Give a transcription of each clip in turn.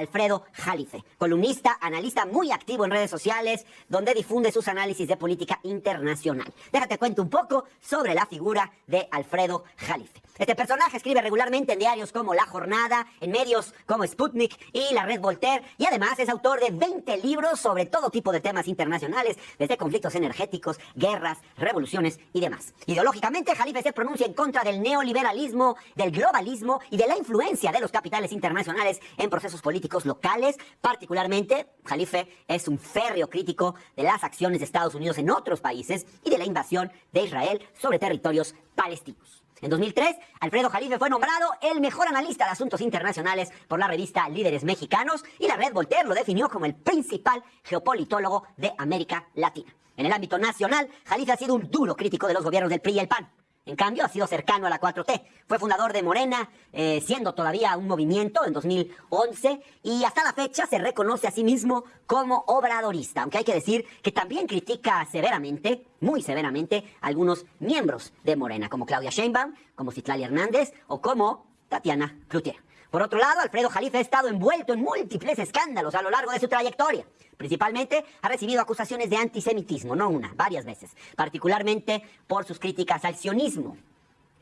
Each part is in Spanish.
Alfredo Jalife, columnista, analista muy activo en redes sociales, donde difunde sus análisis de política internacional. Déjate cuento un poco sobre la figura de Alfredo Jalife. Este personaje escribe regularmente en diarios como La Jornada, en medios como Sputnik y la Red Voltaire, y además es autor de 20 libros sobre todo tipo de temas internacionales, desde conflictos energéticos, guerras, revoluciones y demás. Ideológicamente, Jalife se pronuncia en contra del neoliberalismo, del globalismo y de la influencia de los capitales internacionales en procesos políticos locales. Particularmente, Jalife es un férreo crítico de las acciones de Estados Unidos en otros países y de la invasión de Israel sobre territorios palestinos. En 2003, Alfredo Jalife fue nombrado el mejor analista de asuntos internacionales por la revista Líderes Mexicanos, y la Red Voltaire lo definió como el principal geopolitólogo de América Latina. En el ámbito nacional, Jalife ha sido un duro crítico de los gobiernos del PRI y el PAN. En cambio, ha sido cercano a la 4T. Fue fundador de Morena, siendo todavía un movimiento en 2011, y hasta la fecha se reconoce a sí mismo como obradorista, aunque hay que decir que también critica severamente, muy severamente, a algunos miembros de Morena, como Claudia Sheinbaum, como Citlali Hernández o como Tatiana Cloutier. Por otro lado, Alfredo Jalife ha estado envuelto en múltiples escándalos a lo largo de su trayectoria. Principalmente ha recibido acusaciones de antisemitismo, no una, varias veces, particularmente por sus críticas al sionismo.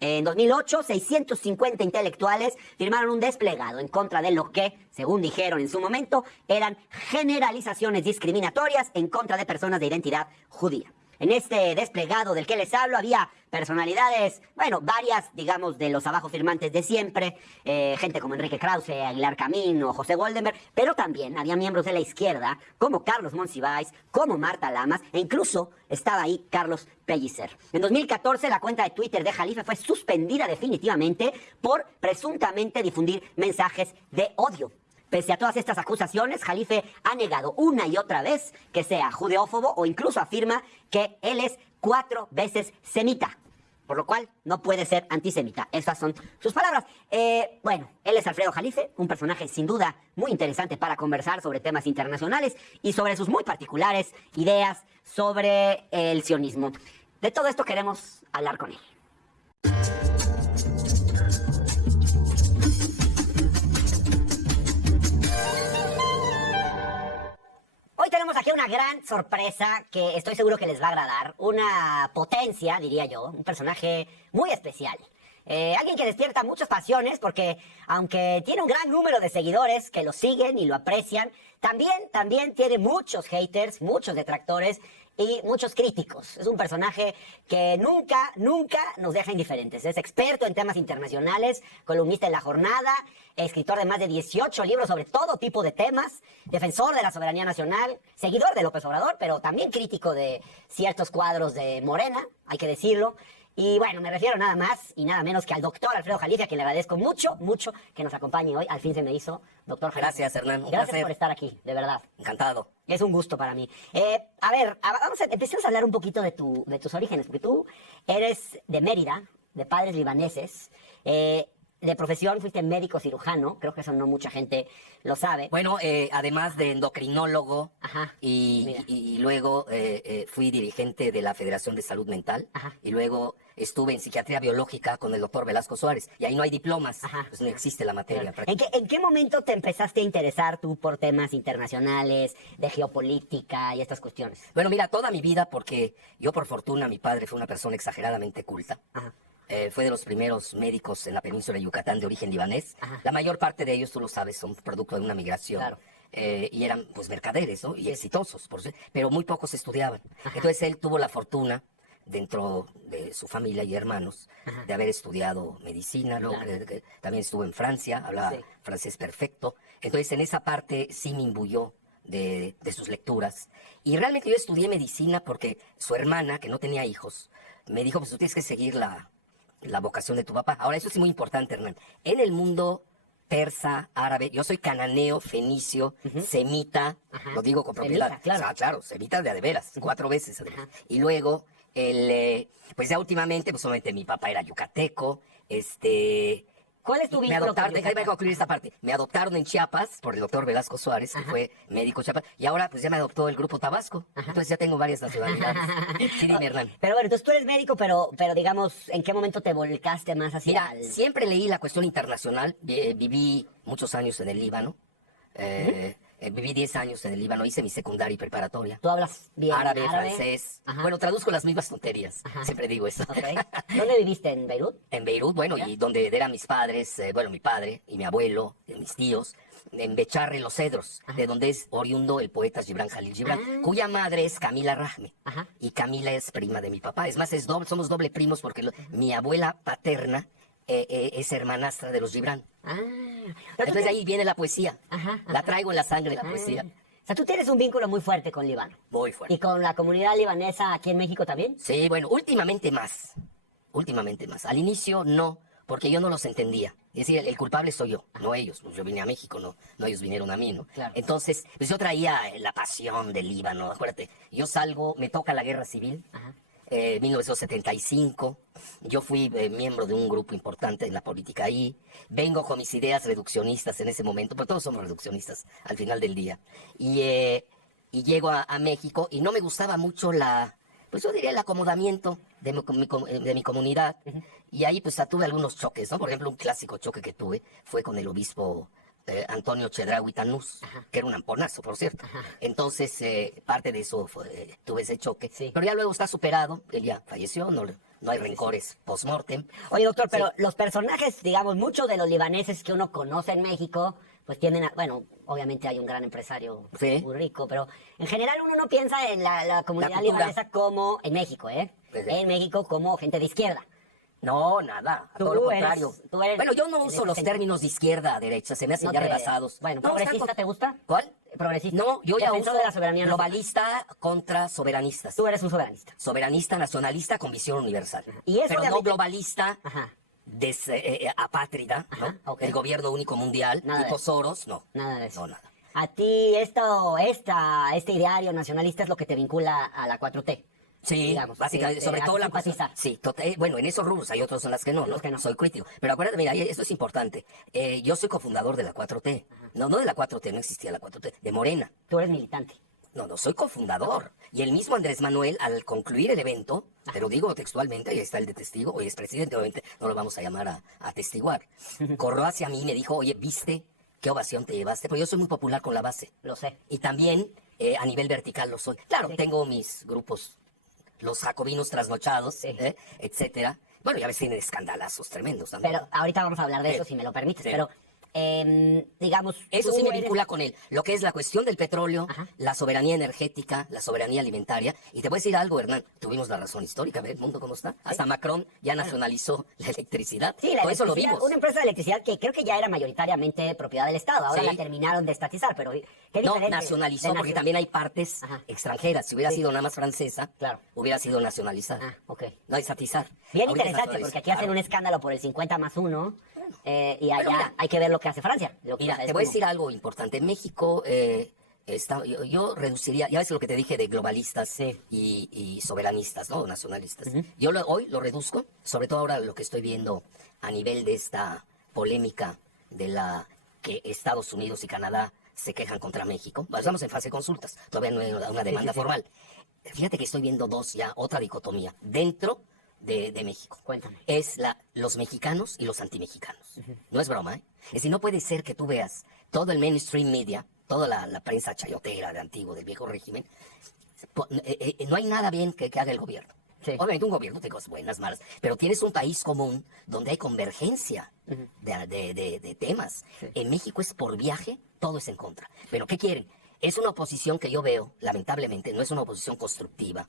En 2008, 650 intelectuales firmaron un desplegado en contra de lo que, según dijeron en su momento, eran generalizaciones discriminatorias en contra de personas de identidad judía. En este desplegado del que les hablo había personalidades, bueno, varias, digamos, de los abajo firmantes de siempre, gente como Enrique Krause, Aguilar Camín o José Goldenberg, pero también había miembros de la izquierda, como Carlos Monsiváis, como Marta Lamas, e incluso estaba ahí Carlos Pellicer. En 2014, la cuenta de Twitter de Jalife fue suspendida definitivamente por presuntamente difundir mensajes de odio. Pese a todas estas acusaciones, Jalife ha negado una y otra vez que sea judeófobo, o incluso afirma que él es 4 veces semita, por lo cual no puede ser antisemita. Esas son sus palabras. Bueno, él es Alfredo Jalife, un personaje sin duda muy interesante para conversar sobre temas internacionales y sobre sus muy particulares ideas sobre el sionismo. De todo esto queremos hablar con él. Hoy tenemos aquí una gran sorpresa que estoy seguro que les va a agradar. Una potencia, diría yo, un personaje muy especial. Alguien que despierta muchas pasiones porque, aunque tiene un gran número de seguidores que lo siguen y lo aprecian, también tiene muchos haters, muchos detractores y muchos críticos. Es un personaje que nunca nos deja indiferentes. Es experto en temas internacionales, columnista en La Jornada, escritor de más de 18 libros sobre todo tipo de temas, defensor de la soberanía nacional, seguidor de López Obrador, pero también crítico de ciertos cuadros de Morena, hay que decirlo. Y bueno, me refiero nada más y nada menos que al doctor Alfredo Jalife, a quien le agradezco mucho que nos acompañe hoy. Al fin se me hizo, doctor Jalife. Gracias, Hernán. Gracias por estar aquí, de verdad. Encantado. Es un gusto para mí. Empecemos a hablar un poquito de tus orígenes, porque tú eres de Mérida, de padres libaneses. De profesión fuiste médico cirujano, creo que eso no mucha gente lo sabe. Bueno, además de endocrinólogo, Ajá, y luego fui dirigente de la Federación de Salud Mental. Ajá. Y luego estuve en psiquiatría biológica con el doctor Velasco Suárez, y ahí no hay diplomas, Ajá. pues no existe la materia. ¿En qué momento te empezaste a interesar tú por temas internacionales, de geopolítica y estas cuestiones? Bueno, mira, toda mi vida, porque yo por fortuna, mi padre fue una persona exageradamente culta. Ajá. Fue de los primeros médicos en la península de Yucatán de origen libanés. Ajá. La mayor parte de ellos, tú lo sabes, son producto de una migración. Claro. Y eran pues mercaderes, ¿no? Y exitosos, pero muy pocos estudiaban. Ajá. Entonces él tuvo la fortuna, dentro de su familia y hermanos, Ajá. de haber estudiado medicina. Luego Claro. también estuvo en Francia, hablaba Sí. francés perfecto. Entonces en esa parte sí me imbuyó de sus lecturas. Y realmente yo estudié medicina porque su hermana, que no tenía hijos, me dijo, pues tú tienes que seguir la vocación de tu papá. Ahora, eso es muy importante, Hernán. En el mundo persa, árabe, yo soy cananeo, fenicio, semita, Ajá. lo digo con Semita, propiedad. claro. O sea, claro, semita de veras, 4 veces. Además. Y luego, pues ya últimamente, pues solamente mi papá era yucateco, ¿Cuál es tu me vínculo adoptaron, con déjame Yucatán? concluir esta parte. Me adoptaron en Chiapas por el doctor Velasco Suárez, que Ajá. fue médico en Chiapas, y ahora pues ya me adoptó el Grupo Tabasco. Entonces ya tengo varias nacionalidades. Sí, dime, Hernán. Pero bueno, entonces tú eres médico, pero digamos, ¿en qué momento te volcaste más hacia Mira, siempre leí la cuestión internacional. Viví muchos años en el Líbano. Viví 10 años en el Líbano, hice mi secundaria y preparatoria. ¿Tú hablas bien Árabe, francés. Ajá. Bueno, traduzco las mismas tonterías. Ajá. Siempre digo eso. Ok. ¿Dónde viviste? ¿En Beirut? En Beirut, bueno, y donde eran mis padres, bueno, mi padre y mi abuelo, y mis tíos, en Becharre, Los Cedros, de donde es oriundo el poeta Gibran Jalil Gibran, cuya madre es Camila Rahme. Ajá. Y Camila es prima de mi papá. Es más, somos doble primos porque mi abuela paterna es hermanastra de los Gibran. Entonces ahí viene la poesía. Ajá. La traigo en la sangre, la poesía. O sea, tú tienes un vínculo muy fuerte con Líbano. Muy fuerte. ¿Y con la comunidad libanesa aquí en México también? Sí, bueno, últimamente más. Últimamente más. Al inicio no, porque yo no los entendía. Es decir, el culpable soy yo, no ellos. Pues yo vine a México, no ellos vinieron a mí, ¿no? Claro. Entonces, pues yo traía la pasión del Líbano, acuérdate. Yo salgo, me toca la guerra civil, 1975. Yo fui miembro de un grupo importante en la política ahí. Vengo con mis ideas reduccionistas en ese momento, porque todos somos reduccionistas al final del día. Y llego a México y no me gustaba mucho pues yo diría el acomodamiento de mi comunidad. Y ahí pues tuve algunos choques, ¿no? Por ejemplo, un clásico choque que tuve fue con el obispo Antonio Chedraui Tanús, que era un amponazo, por cierto. Entonces, parte de eso tuve ese choque. Sí. Pero ya luego está superado, él ya falleció, no hay rencores post-mortem. Oye, doctor, pero Sí. los personajes, digamos, muchos de los libaneses que uno conoce en México, pues tienen, bueno, obviamente hay un gran empresario Sí. muy rico, pero en general uno no piensa en la comunidad cultura. libanesa como, en México, Pues sí. En México como gente de izquierda. No, nada, a Tú todo lo eres- contrario. tú eres- Bueno, yo no uso los eres- términos de izquierda a derecha, se me hacen No ya te- rebasados. Bueno, No, ¿progresista están te gusta? ¿Cuál? ¿Progresista? No, yo ya Defensor uso de la soberanía nacional. globalista contra soberanistas. Tú eres un soberanista. Soberanista, nacionalista con visión universal. Y eso pero no obviamente- globalista, Ajá. apátrida, Ajá, ¿no? ok. El gobierno único mundial, Nada de tipo eso. Soros, no. Nada de eso. No, nada. A ti este ideario nacionalista es lo que te vincula a la 4T. Sí, digamos, básicamente, que sobre te todo hace la cosa. simpatizar. Sí, bueno, en esos rubros hay otros en las que no, En los que no. Soy crítico. Pero acuérdate, mira, esto es importante. Yo soy cofundador de la 4T. No de la 4T, no existía la 4T, de Morena. Tú eres militante. No, soy cofundador. Y el mismo Andrés Manuel, al concluir el evento, te lo digo textualmente, ahí está el de testigo, hoy es presidente, obviamente no lo vamos a llamar a atestiguar. Corrió hacia mí y me dijo, oye, ¿viste qué ovación te llevaste? Porque yo soy muy popular con la base. Lo sé. Y también a nivel vertical lo soy. Claro, Sí. tengo mis grupos, los jacobinos trasnochados, Sí. etcétera. Bueno, ya ves, tienen escandalazos tremendos también. Pero ahorita vamos a hablar de Sí. eso, si me lo permites. Sí. Pero, digamos... Eso tú sí me eres- vincula con él. Lo que es la cuestión del petróleo, Ajá. la soberanía energética, la soberanía alimentaria. Y te voy a decir algo, Hernán. Tuvimos la razón histórica, ¿ves el mundo cómo está? Hasta Macron ya nacionalizó la electricidad. Sí, la Todo eso lo electricidad, vimos. una empresa de electricidad que creo que ya era mayoritariamente propiedad del Estado. Ahora Sí. la terminaron de estatizar, pero qué No, diferente. nacionalizó de porque nacio- también hay partes Ajá. extranjeras. Si hubiera Sí. sido nada más francesa, Claro. hubiera sido nacionalizada. Ah, ok. No estatizar. Bien Ahorita interesante, nacionalizar, porque aquí hacen claro. un escándalo por el 50+1 y allá Pero mira, hay que ver lo que hace Francia. Lo que, Mira, o sea, te es voy a como- decir algo importante. En México, yo reduciría, ya ves lo que te dije de globalistas Sí. y soberanistas, ¿no? Nacionalistas. Yo hoy lo reduzco, sobre todo ahora lo que estoy viendo a nivel de esta polémica de la que Estados Unidos y Canadá se quejan contra México. Estamos en fase de consultas, todavía no hay una demanda sí. formal. Fíjate que estoy viendo otra dicotomía dentro de México. Cuéntame. Es los mexicanos y los antimexicanos. No es broma, ¿eh? Es decir, no puede ser que tú veas todo el mainstream media, toda la prensa chayotera de antiguo, del viejo régimen. No hay nada bien que haga el gobierno. Sí. Obviamente un gobierno tiene cosas buenas, malas, pero tienes un país común donde hay convergencia de temas. En México es por viaje, todo es en contra. Pero ¿qué quieren? Es una oposición que yo veo, lamentablemente, no es una oposición constructiva,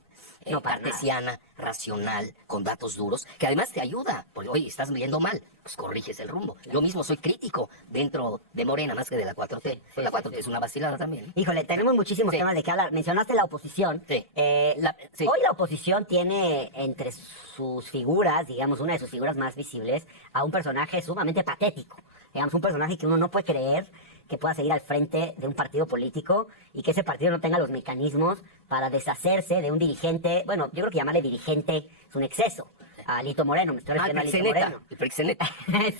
No, para cartesiana, racional, con datos duros, que además te ayuda, porque, oye, estás viendo mal, pues corriges el rumbo. Yo mismo soy crítico dentro de Morena, más que de la 4T. Sí, La sí, 4T es una vacilada también. Híjole, tenemos muchísimos Sí. temas de qué hablar. Mencionaste la oposición. Sí. Sí. Hoy la oposición tiene entre sus figuras, digamos, una de sus figuras más visibles, a un personaje sumamente patético. Digamos, un personaje que uno no puede creer que pueda seguir al frente de un partido político y que ese partido no tenga los mecanismos para deshacerse de un dirigente. Bueno, yo creo que llamarle dirigente es un exceso. A Alito Moreno, me estoy refiriendo a Alito Moreno. El Prexeneta.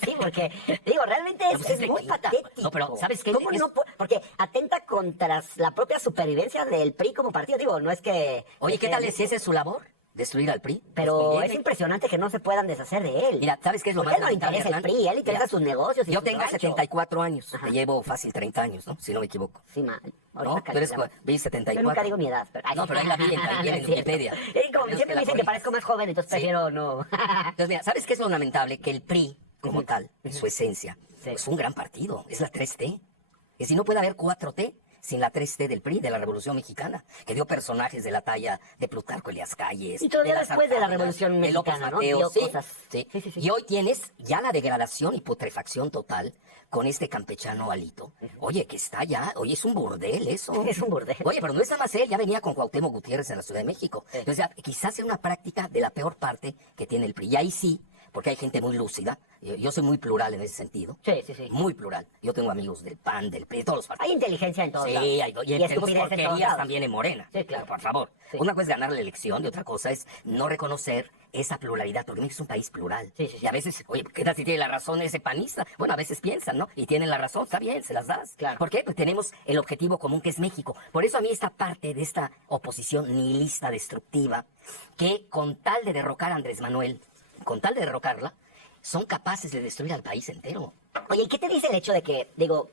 Sí, porque, digo, realmente No, pues es es muy lequita. patético. No, pero, ¿sabes qué? ¿Cómo no porque atenta contra la propia supervivencia del PRI como partido. Digo, no es que... Oye, es ¿qué que- tal si esa es su labor? destruir al PRI. Pero Les es conviene. impresionante que no se puedan deshacer de él. Mira, ¿sabes qué es lo Porque más a él no le lamentable, interesa el Hernán? PRI, a él le interesa Mira, sus negocios y Yo su tengo rancho. 74 años, Ajá. te llevo fácil 30 años, ¿no? Si no me equivoco. Sí, mal. No, tú eres vi 74. Yo nunca digo mi edad. No, pero ahí la vi en Es cierto. Wikipedia. Como Menos siempre la me dicen que corriges. parezco más joven, entonces Sí. prefiero no. Entonces, mira, ¿sabes qué es lo lamentable? Que el PRI, como tal, en su esencia, Sí. es un gran partido, es la 3T. Es decir, no puede haber 4T sin la 3T del PRI, de la Revolución Mexicana, que dio personajes de la talla de Plutarco Elías Calles. Y todavía de después de la Cárdenas, Revolución de López Mexicana, ¿no? Mateos, Dio sí, cosas. sí. Sí, sí, sí. Y hoy tienes ya la degradación y putrefacción total con este campechano Alito. Oye, que está ya, oye, es un burdel eso. Es un burdel. Oye, pero no es nada más él, ya venía con Cuauhtémoc Gutiérrez en la Ciudad de México. Sí. Entonces, ya, quizás sea una práctica de la peor parte que tiene el PRI. Y ahí sí, porque hay gente muy lúcida. Yo soy muy plural en ese sentido. Sí, sí, sí. Muy plural. Yo tengo amigos del PAN, del PRI, de todos los partidos. Hay inteligencia en todos Sí, lados. hay, y tenemos estupidez en todos porquerías lados. también en Morena. Sí, claro. Por favor. Sí. Una cosa es ganar la elección y otra cosa es no reconocer esa pluralidad, porque México es un país plural. Sí, sí, sí. Y a veces, oye, ¿qué tal si tiene la razón ese panista? Bueno, a veces piensan, ¿no? Y tienen la razón, está bien, se las das. Claro. ¿Por qué? Pues tenemos el objetivo común que es México. Por eso a mí esta parte de esta oposición nihilista, destructiva, que con tal de derrocar a Andrés Manuel, con tal de derrocarla, son capaces de destruir al país entero. Oye, ¿y qué te dice el hecho de que, digo,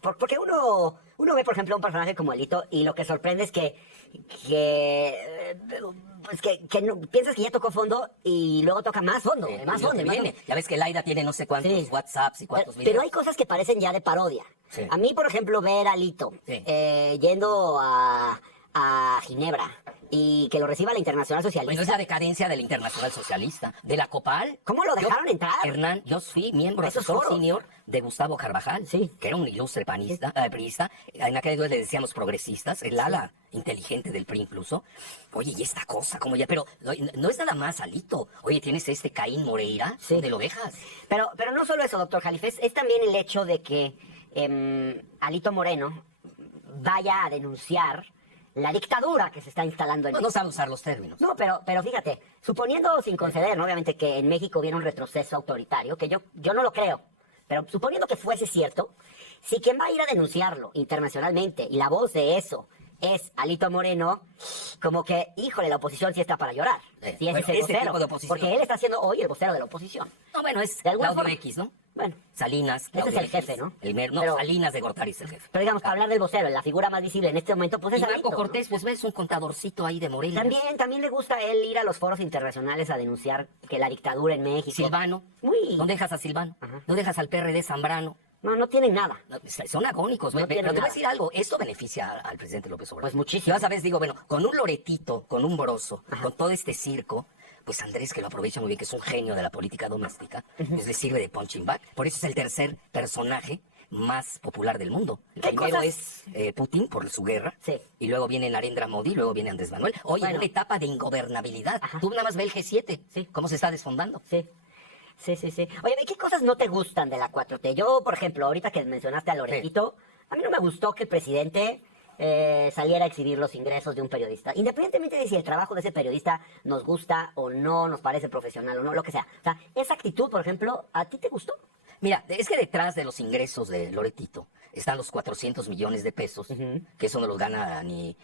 porque uno ve, por ejemplo, un personaje como Alito y lo que sorprende es que no, piensas que ya tocó fondo y luego toca más fondo, Y más lo fondo, que más viene. fondo. Ya ves que Laida tiene no sé cuántos Sí. WhatsApps y cuántos Pero videos. hay cosas que parecen ya de parodia. Sí. A mí, por ejemplo, ver a Alito Sí. yendo a Ginebra y que lo reciba la Internacional Socialista. Bueno, es la decadencia de la Internacional Socialista, de la COPAL. ¿Cómo lo dejaron entrar? Hernán, yo fui miembro Esos asesor foros. senior de Gustavo Carvajal, Sí. que era un ilustre priista. En aquel entonces le decíamos progresistas, el ala inteligente del PRI incluso. Oye, y esta cosa, como ya, pero no es nada más Alito. Oye, tienes este Caín Moreira, Sí. ¿dónde lo dejas? Pero no solo eso, doctor Jalife, es también el hecho de que Alito Moreno vaya a denunciar la dictadura que se está instalando en No sabe usar los términos. No, pero fíjate, suponiendo sin conceder, ¿no? Obviamente que en México hubiera un retroceso autoritario, que yo no lo creo, pero suponiendo que fuese cierto, si quien va a ir a denunciarlo internacionalmente y la voz de eso es Alito Moreno, como que, híjole, la oposición sí está para llorar. Sí, es Bueno, ese ese vocero, tipo de oposición. porque él está siendo hoy el vocero de la oposición. No, bueno, es De alguna Claudio forma. X, ¿no? Bueno, Salinas. Ese es Claudio el X, jefe, ¿no? No, Pero- Salinas de Gortari es el jefe. pero digamos, para hablar del vocero, la figura más visible en este momento, pues Y es Marco Alito, ¿no? Cortés, pues ves un contadorcito ahí de Morelia. También le gusta a él ir a los foros internacionales a denunciar que la dictadura en México. Silvano. Muy- ¿No dejas a Silvano? Ajá. ¿No dejas al PRD Zambrano? No tienen nada. No, son agónicos, No pero tienen te voy a nada. decir algo, esto beneficia al presidente López Obrador. Pues muchísimo. Yo a veces digo, bueno, con un Loretito, con un Broso, con todo este circo, pues Andrés, que lo aprovecha muy bien, que es un genio de la política doméstica, pues le sirve de punching bag. Por eso es el tercer personaje más popular del mundo. El ¿Qué primero cosas? es Putin por su guerra, Sí. y luego viene Narendra Modi, luego viene Andrés Manuel. Hoy en Bueno. una etapa de ingobernabilidad. Ajá. Tú nada más ve el G7, Sí. cómo se está desfondando. Sí. Sí. Oye, ¿qué cosas no te gustan de la 4T? Yo, por ejemplo, ahorita que mencionaste a Loretito, a mí no me gustó que el presidente saliera a exhibir los ingresos de un periodista. Independientemente de si el trabajo de ese periodista nos gusta o no, nos parece profesional o no, lo que sea. O sea, esa actitud, por ejemplo, ¿a ti te gustó? Mira, es que detrás de los ingresos de Loretito están los 400 millones de pesos, que eso no los gana ni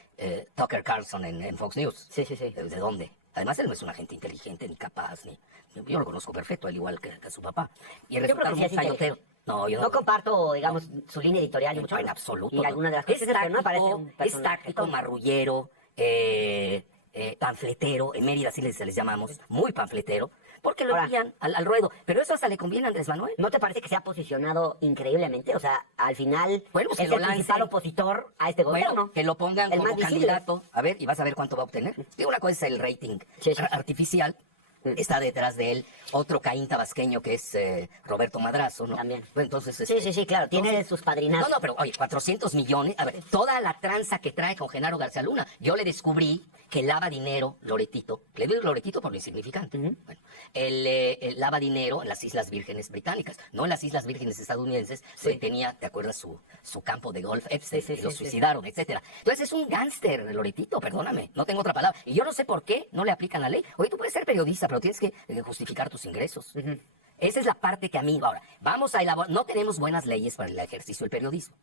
Tucker Carlson en Fox News. Sí. ¿De dónde? Además, él no es una gente inteligente, ni capaz, ni... Yo lo conozco perfecto, al igual que a su papá. Y el Yo creo resultado que sí es es un chayoteo. inteligente. No, yo No comparto, digamos, su línea editorial y mucho en menos. absoluto. Y algunas de las Es cosas, pero no me parece un es personaje táctico, tonto. marrullero, panfletero, en Mérida así les llamamos, muy panfletero, porque lo Ahora- envían al ruedo. Pero eso hasta le conviene a Andrés Manuel. ¿No te parece que se ha posicionado increíblemente? O sea, al final Bueno, pues es que lo el principal lancen. opositor a este gobierno. Bueno, que lo pongan El como más visible. candidato, a ver, y vas a ver cuánto va a obtener. Digo, una cosa es el rating Sí. artificial, está detrás de él otro Caín tabasqueño que es Roberto Madrazo, ¿no? También. Pues entonces, Sí, claro, tiene sus padrinazos. No, pero oye, 400 millones, a ver, toda la tranza que trae con Genaro García Luna, yo le descubrí que lava dinero, Loretito, le digo Loretito por lo insignificante, bueno, él lava dinero en las Islas Vírgenes Británicas, no en las Islas Vírgenes estadounidenses, donde tenía, ¿te acuerdas? Su campo de golf, Epstein, Sí, y lo sí. suicidaron, etcétera. Entonces es un gángster, Loretito, perdóname, no tengo otra palabra. Y yo no sé por qué no le aplican la ley. Oye, tú puedes ser periodista, pero tienes que justificar tus ingresos. Esa es la parte que a mí, ahora, vamos a elaborar, no tenemos buenas leyes para el ejercicio del periodismo.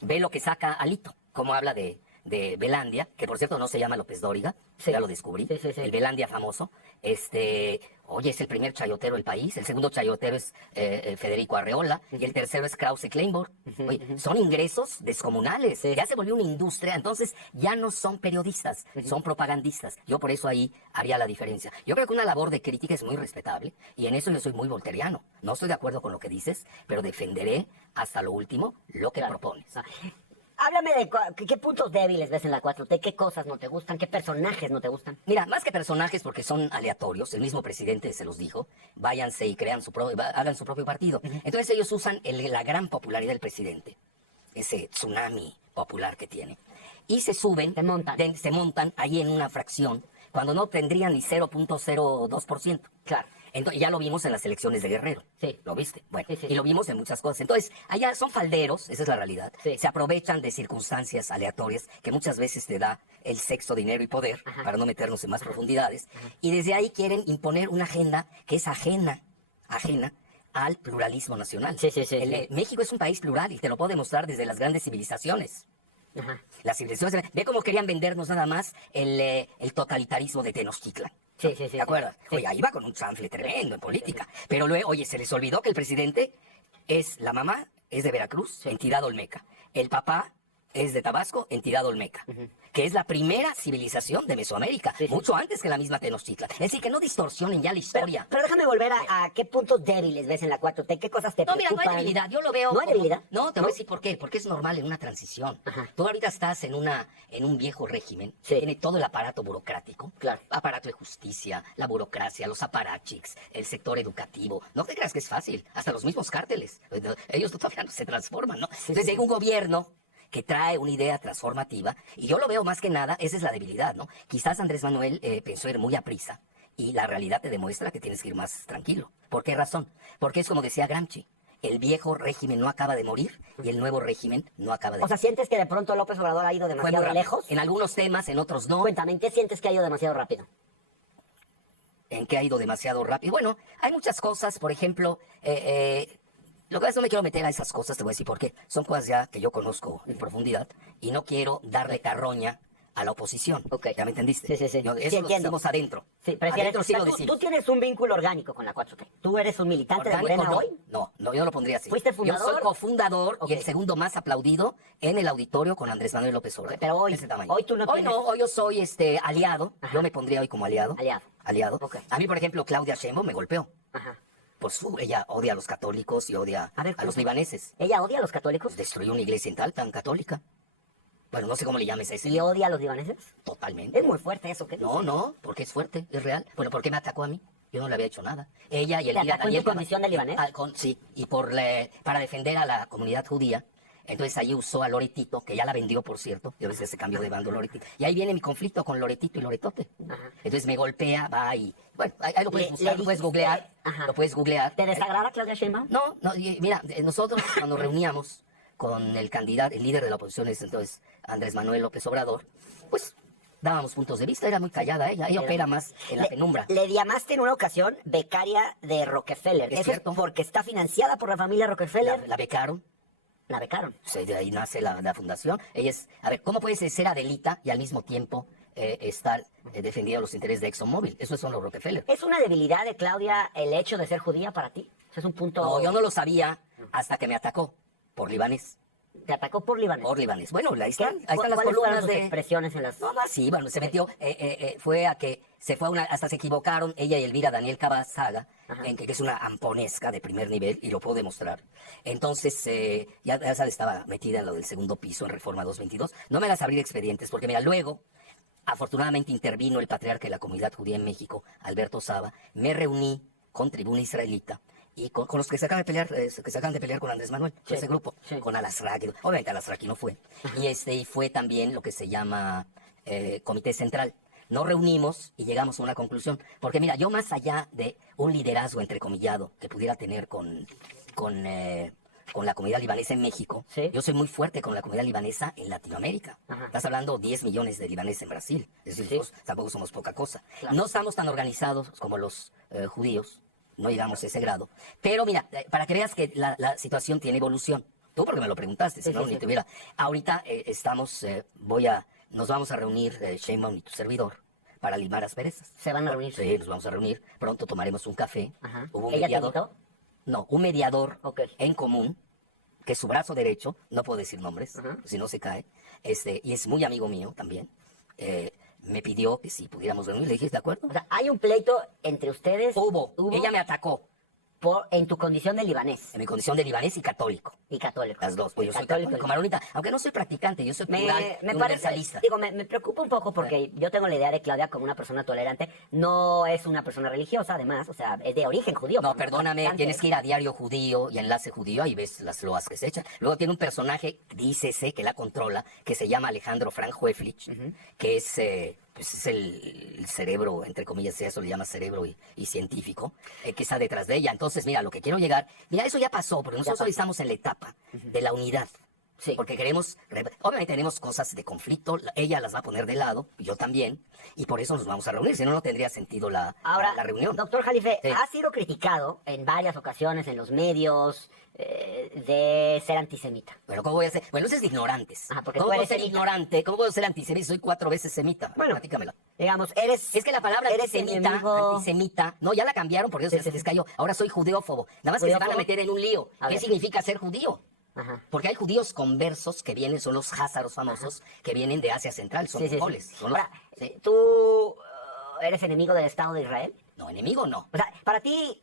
Ve lo que saca Alito, cómo habla de de Belandia, que por cierto no se llama López Dóriga, ya lo descubrí, Sí. el Belandia famoso, oye, es el primer chayotero del país, el segundo chayotero es Federico Arreola, y el tercero es Krause Kleinborg. Oye, son ingresos descomunales, ya se volvió una industria, entonces ya no son periodistas, son propagandistas. Yo por eso ahí haría la diferencia. Yo creo que una labor de crítica es muy respetable, y en eso yo soy muy volteriano. No estoy de acuerdo con lo que dices, pero defenderé hasta lo último lo que propones. Háblame de qué puntos débiles ves en la 4T, qué cosas no te gustan, qué personajes no te gustan. Mira, más que personajes, porque son aleatorios, el mismo presidente se los dijo, váyanse y crean hagan su propio partido. Entonces ellos usan la gran popularidad del presidente, ese tsunami popular que tiene, y se suben, se montan ahí en una fracción, cuando no tendrían ni 0.02%. Claro. Entonces, ya lo vimos en las elecciones de Guerrero. Sí. ¿Lo viste? Bueno, Sí. y lo vimos en muchas cosas. Entonces, allá son falderos, esa es la realidad. Sí. Se aprovechan de circunstancias aleatorias que muchas veces te da el sexo, dinero y poder, para no meternos en más profundidades. Y desde ahí quieren imponer una agenda que es ajena al pluralismo nacional. Sí. México es un país plural y te lo puedo demostrar desde las grandes civilizaciones. Ajá. Las civilizaciones, ve cómo querían vendernos nada más el totalitarismo de Tenochtitlan. Sí. ¿Te acuerdas? Sí. Oye, ahí va con un chanfle tremendo en política. Pero luego, oye, se les olvidó que el presidente la mamá es de Veracruz, entidad olmeca. El papá es de Tabasco, entidad olmeca. Que es la primera civilización de Mesoamérica, mucho antes que la misma Tenochtitlan. Es decir, que no distorsionen ya la historia. Pero déjame volver a qué puntos débiles ves en la 4T, qué cosas te No, mira, preocupan. no hay debilidad, yo lo veo. ¿No hay debilidad? No, te voy a decir por qué. Porque es normal en una transición. Tú ahorita estás en un viejo régimen, Sí. tiene todo el aparato burocrático, Claro. aparato de justicia, la burocracia, los aparachics, el sector educativo. No te creas que es fácil, hasta los mismos cárteles. Ellos todavía no se transforman, ¿no? Entonces llega un gobierno que trae una idea transformativa, y yo lo veo más que nada, esa es la debilidad, ¿no? Quizás Andrés Manuel pensó ir muy a prisa, y la realidad te demuestra que tienes que ir más tranquilo. ¿Por qué razón? Porque es como decía Gramsci, el viejo régimen no acaba de morir, y el nuevo régimen no acaba de O sea, ¿sientes que de pronto López Obrador ha ido Fue muy demasiado rápido. lejos? En algunos temas, en otros no. Cuéntame, ¿en qué sientes que ha ido demasiado rápido? ¿En qué ha ido demasiado rápido? Bueno, hay muchas cosas, por ejemplo, lo que pasa es que no me quiero meter a esas cosas, te voy a decir por qué. Son cosas ya que yo conozco en profundidad y no quiero darle carroña a la oposición. Ok. ¿Ya me entendiste? Sí. Eso Sí, lo entiendo. decimos adentro. Sí, prefieres, Adentro sí lo tú decimos. tienes un vínculo orgánico con la 4T. Tú eres un militante de ¿Orgánico? Morena No, hoy. no, yo no lo pondría así. ¿Fuiste fundador? Yo soy cofundador Ok. y el segundo más aplaudido en el auditorio con Andrés Manuel López Obrador. Pero hoy- Ese tamaño. hoy tú no tienes- hoy yo soy aliado. Ajá. Yo me pondría hoy como aliado. Aliado. Ok. A mí, por ejemplo, Claudia Sheinbaum me golpeó. Ajá. Pues ella odia a los católicos y odia A ver, a los libaneses. ¿Ella odia a los católicos? Pues destruyó una iglesia en tan católica. Bueno, no sé cómo le llames a ese. ¿Y odia a los libaneses? Totalmente. Es muy fuerte eso, ¿qué dices? No, porque es fuerte, es real. Bueno, ¿por qué me atacó a mí? Yo no le había hecho nada. Ella y ¿Te Elvira atacó en Daniel. tu condición de libanés? Sí, y para defender a la comunidad judía. Entonces ahí usó a Loretito, que ya la vendió, por cierto. Y a veces se cambió de bando Loretito. Y ahí viene mi conflicto con Loretito y Loretote. Ajá. Entonces me golpea, va y... Bueno, ahí lo puedes Le buscar, lo puedes dijiste- googlear. Ajá. Lo puedes googlear. ¿Te desagrada Claudia Sheinbaum? No, mira, nosotros cuando reuníamos con el candidato, el líder de la oposición, entonces Andrés Manuel López Obrador, pues dábamos puntos de vista, era muy callada ella opera más en la penumbra. Le llamaste en una ocasión becaria de Rockefeller. Es ¿Eso cierto. es porque está financiada por la familia Rockefeller? La becaron, La becaron. de ahí nace la fundación. Ella es, a ver, ¿cómo puedes ser Adelita y al mismo tiempo estar defendiendo los intereses de ExxonMobil? Esos son los Rockefeller. ¿Es una debilidad de Claudia el hecho de ser judía para ti? Es un punto... No, yo no lo sabía hasta que me atacó por libanés. Te atacó por libanés. Por libanés. Bueno, ahí están las ¿Cuáles fueron columnas sus de... expresiones en las... No, sí, bueno, se metió, fue a que se fue a hasta se equivocaron ella y Elvira Daniel Cabazaga, en que es una amponesca de primer nivel, y lo puedo demostrar. Entonces, ya sabes, estaba metida en lo del segundo piso, en Reforma 222. No me las abrí de expedientes, porque mira, luego, afortunadamente intervino el patriarca de la comunidad judía en México, Alberto Saba, me reuní con Tribuna Israelita, y con los que se acaban de pelear, con Andrés Manuel, Sí, ese grupo, sí. con Alasraqui. Obviamente Alasraqui no fue. Y fue también lo que se llama Comité Central. Nos reunimos y llegamos a una conclusión. Porque mira, yo más allá de un liderazgo entrecomillado que pudiera tener con la comunidad libanesa en México, Sí. yo soy muy fuerte con la comunidad libanesa en Latinoamérica. Ajá. Estás hablando 10 millones de libaneses en Brasil. Es decir, Sí. tampoco somos poca cosa. Claro. No estamos tan organizados como los judíos. No llegamos a ese grado. Pero mira, para que veas que la situación tiene evolución. Tú porque me lo preguntaste, si Sí, no, sí, ni sí. te hubiera. Ahorita nos vamos a reunir, Sheinbaum y tu servidor, para limar asperezas. ¿Se van a reunir? Sí, nos vamos a reunir. Pronto tomaremos un café. Ajá. Hubo un ¿Ella te mediador. invitó? No, un mediador Ok. en común, que es su brazo derecho, no puedo decir nombres, Ajá. si no se cae, y es muy amigo mío también. Me pidió que si pudiéramos reunir, le dije, ¿de acuerdo? O sea, hay un pleito entre ustedes. Hubo. Ella me atacó En tu condición de libanés en mi condición de libanés y católico. y católico. Las dos, pues yo soy Católico. católico, maronita, aunque no soy practicante, yo soy plural, Me universalista. parece, digo, me preocupa un poco porque yo tengo la idea de Claudia como una persona tolerante. No es una persona religiosa, además, o sea, es de origen judío. No, pero perdóname, practicante. tienes que ir a Diario Judío y a Enlace Judío, ahí ves las loas que se echan. Luego tiene un personaje, dícese, que la controla, que se llama Alejandro Frank Hueflich, que es, pues es el cerebro, entre comillas, eso le llama cerebro y científico, que está detrás de ella. Entonces, mira, lo que quiero llegar, mira, eso ya pasó, porque nosotros hoy estamos en la etapa de la unidad. Sí. Porque queremos, obviamente tenemos cosas de conflicto, ella las va a poner de lado, yo también, y por eso nos vamos a reunir, si no, no tendría sentido la reunión. Doctor Jalife, Sí. ha sido criticado en varias ocasiones en los medios de ser antisemita. Bueno, ¿cómo voy a ser? Bueno, eso es de ignorantes. Ajá, porque ¿Cómo tú puedo eres ser semita. ignorante? ¿Cómo puedo ser antisemita? Soy 4 veces semita. Bueno. Platícamela. Digamos, eres... Es que la palabra eres enemigo- antisemita, no, ya la cambiaron porque Sí, eso sí, se les sí. cayó. Ahora soy judeófobo. Nada más que se van a ¿Judeófobo? meter en un lío. A ¿Qué ver. significa ser judío? Ajá. Porque hay judíos conversos que vienen, son los házaros famosos, que vienen de Asia Central, son Sí, sí, mongoles. sí. Son los- Ahora, sí. ¿tú eres enemigo del Estado de Israel? No, enemigo no. O sea, para ti...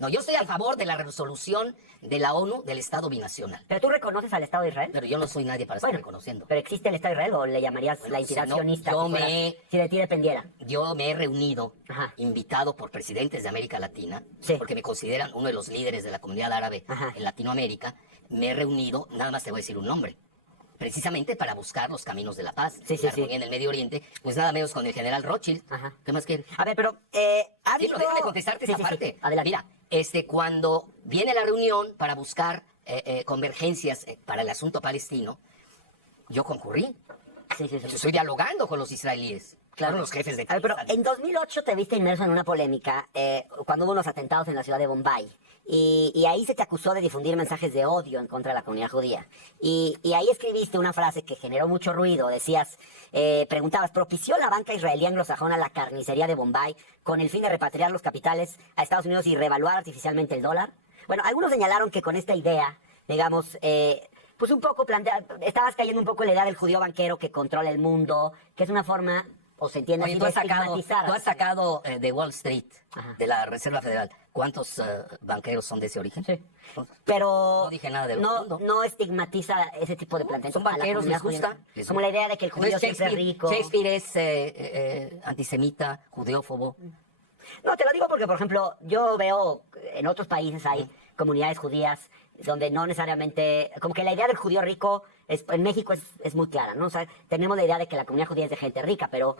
No, yo estoy a favor de la resolución de la ONU del Estado binacional. ¿Pero tú reconoces al Estado de Israel? Pero yo no soy nadie para estar Bueno, reconociendo. ¿pero existe el Estado de Israel o le llamarías Bueno, la entidad si no, sionista yo si fueras- me- si de ti dependiera? Yo me he reunido, Ajá. invitado por presidentes de América Latina, Sí. porque me consideran uno de los líderes de la comunidad árabe Ajá. en Latinoamérica. Me he reunido, nada más te voy a decir un nombre, precisamente para buscar los caminos de la paz. Sí, sí, la sí. reunión en el Medio Oriente, pues nada menos con el general Rothschild. Ajá. ¿Qué más quieres? A ver, pero... ¿ha Sí, habido... pero déjame contestarte Sí, esa sí, sí. parte. Adelante. Mira, cuando viene la reunión para buscar convergencias para el asunto palestino, yo concurrí. Sí, sí, sí. Estoy dialogando con los israelíes. Claro, los jefes de A ver, pero Palestina. en 2008 te viste inmerso en una polémica cuando hubo unos atentados en la ciudad de Bombay. Y ahí se te acusó de difundir mensajes de odio en contra de la comunidad judía. Y ahí escribiste una frase que generó mucho ruido. Decías, preguntabas, ¿propició la banca israelí anglosajona la carnicería de Bombay con el fin de repatriar los capitales a Estados Unidos y revaluar artificialmente el dólar? Bueno, algunos señalaron que con esta idea, digamos, pues un poco estabas cayendo un poco en la idea del judío banquero que controla el mundo, que es una forma, o se entiende Oye, así, tú de has sacado, estigmatizar. tú has sacado de Wall Street, Ajá. de la Reserva Federal. ¿Cuántos banqueros son de ese origen? Sí. Pero No dije nada del no, mundo. no estigmatiza ese tipo de planteamientos. Son banqueros, a la les comunidad gusta. judía. Como la idea de que el judío Entonces, siempre es rico. Shakespeare es antisemita, judeófobo. No, te lo digo porque, por ejemplo, yo veo en otros países hay comunidades judías donde no necesariamente, como que la idea del judío rico en México es muy clara, ¿no? O sea, tenemos la idea de que la comunidad judía es de gente rica, pero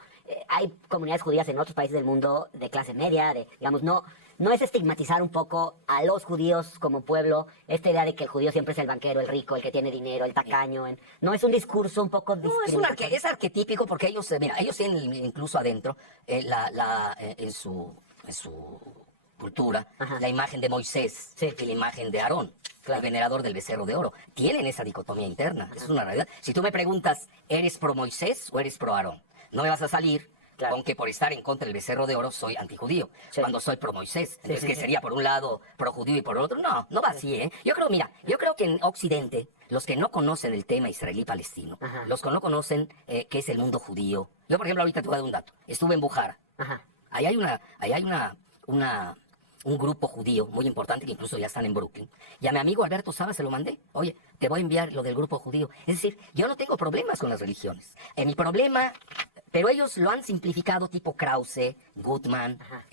hay comunidades judías en otros países del mundo de clase media, digamos, no es estigmatizar un poco a los judíos como pueblo, esta idea de que el judío siempre es el banquero, el rico, el que tiene dinero, el tacaño, no es un discurso un poco No, discriminatorio. es arquetípico porque ellos, mira, ellos tienen incluso adentro, en su cultura, Ajá. la imagen de Moisés Sí. y la imagen de Aarón, Claro. el venerador del becerro de oro. Tienen esa dicotomía interna, eso es una realidad. Si tú me preguntas, ¿eres pro Moisés o eres pro Aarón? No me vas a salir Claro. con que por estar en contra del becerro de oro soy antijudío, Sí. cuando soy pro Moisés. Entonces, sí, ¿qué sí. sería por un lado pro judío y por el otro? No, no va así, ¿eh? Yo creo que en Occidente, los que no conocen el tema israelí-palestino, Ajá. los que no conocen qué es el mundo judío. Yo, por ejemplo, ahorita te voy a dar un dato. Estuve en Bujara. Ajá. Ahí hay un grupo judío muy importante que incluso ya están en Brooklyn. Y a mi amigo Alberto Saba se lo mandé. Oye, te voy a enviar lo del grupo judío. Es decir, yo no tengo problemas con las religiones. Mi problema, pero ellos lo han simplificado tipo Krause, Goodman, Ajá.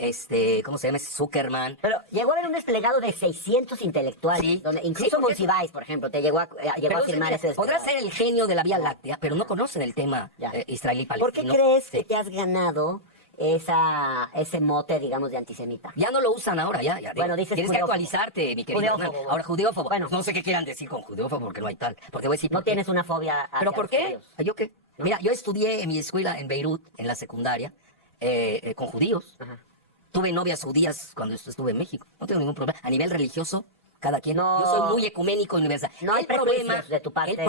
¿cómo se llama? Zuckerman. Pero llegó a haber un desplegado de 600 intelectuales, Sí. donde Sí, incluso porque Monsiváis, por ejemplo, te llegó a Pero, firmar ese podrá desplegado. ser el genio de la Vía Láctea, pero no conocen el tema Ya. israelí-palestino. ¿Por qué crees Sí. que te has ganado ese mote, digamos, de antisemita? Ya no lo usan ahora, ya. Bueno, dices Tienes que judeófobo. actualizarte, mi querido Judeófobo, Hernán. bueno. Ahora, judeófobo. Bueno. No sé qué quieran decir con judeófobo, porque no hay tal. Porque te voy a decir No por qué. tienes una fobia hacia ¿Pero por los qué? judíos. ¿Yo qué? Mira, yo estudié en mi escuela en Beirut, en la secundaria, con judíos. Ajá. Tuve novias judías cuando estuve en México. No tengo ningún problema. A nivel religioso, cada quien. No. Yo soy muy ecuménico y universal. No hay prejuicios de tu parte.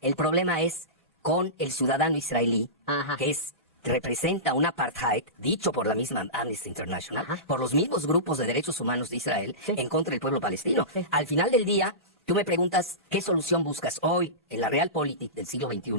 El problema es con el ciudadano israelí, Ajá. que representa un apartheid dicho por la misma Amnesty International, Ajá. por los mismos grupos de derechos humanos de Israel, Sí. en contra del pueblo palestino. Sí. Al final del día, tú me preguntas qué solución buscas hoy en la Realpolitik del siglo XXI.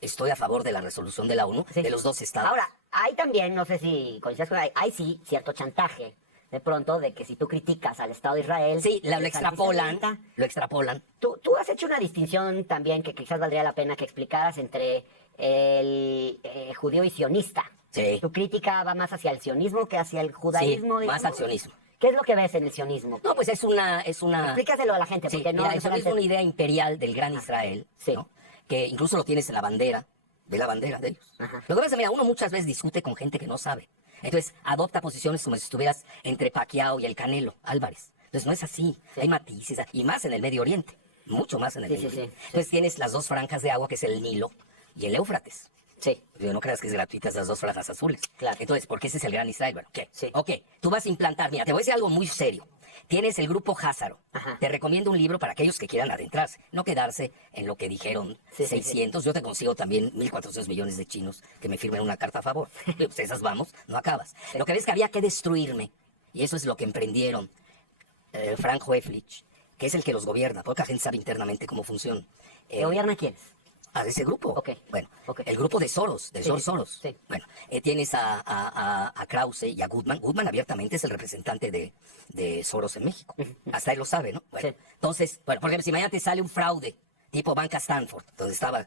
Estoy a favor de la resolución de la ONU, Sí. de los dos estados. Ahora, hay también, no sé si coincides con hay sí cierto chantaje, de pronto, de que si tú criticas al Estado de Israel... Sí, lo eres extrapolan, antisemita. lo extrapolan. Tú has hecho una distinción también que quizás valdría la pena que explicaras entre el judío y sionista. Sí. Tu crítica va más hacia el sionismo que hacia el judaísmo. Sí, más digamos. al sionismo. ¿Qué es lo que ves en el sionismo? No, pues es una... Explícaselo a la gente, Sí, porque no... mira, no eso es solamente- una idea imperial del gran Israel, Sí. ¿no? Que incluso lo tienes en la bandera, ve la bandera de ellos. Ajá. Lo que pasa, mira, uno muchas veces discute con gente que no sabe. Entonces, adopta posiciones como si estuvieras entre Pacquiao y el Canelo Álvarez. Entonces, no es así. Sí. Hay matices, y más en el Medio Oriente. Mucho más en el Sí, Medio sí, Oriente. sí. Entonces, tienes las dos franjas de agua, que es el Nilo y el Éufrates. Sí, No creas que es gratuita esas dos franjas azules. Claro. Entonces, ¿por qué ese es el gran Israel? Bueno, ¿qué? Sí. Ok, tú vas a implantar, mira, te voy a decir algo muy serio. Tienes el grupo Házaro. Ajá. Te recomiendo un libro para aquellos que quieran adentrarse, no quedarse en lo que dijeron Sí, sí, 600. Yo te consigo también 1.400 millones de chinos que me firmen una carta a favor. Pues esas vamos, no acabas. Sí. Lo que ves es que había que destruirme, y eso es lo que emprendieron Frank Hoeflich, que es el que los gobierna. Poca gente sabe internamente cómo funciona. ¿que gobierna quiénes? A ese grupo. Ok. Bueno, Ok. el grupo de Soros, de Sí, George sí, Soros. sí. Bueno, tienes a Krause y a Goodman. Goodman abiertamente es el representante de Soros en México. Hasta él lo sabe, ¿no? Bueno, Sí. entonces, bueno, por ejemplo, si mañana te sale un fraude tipo Banca Stanford, donde estaba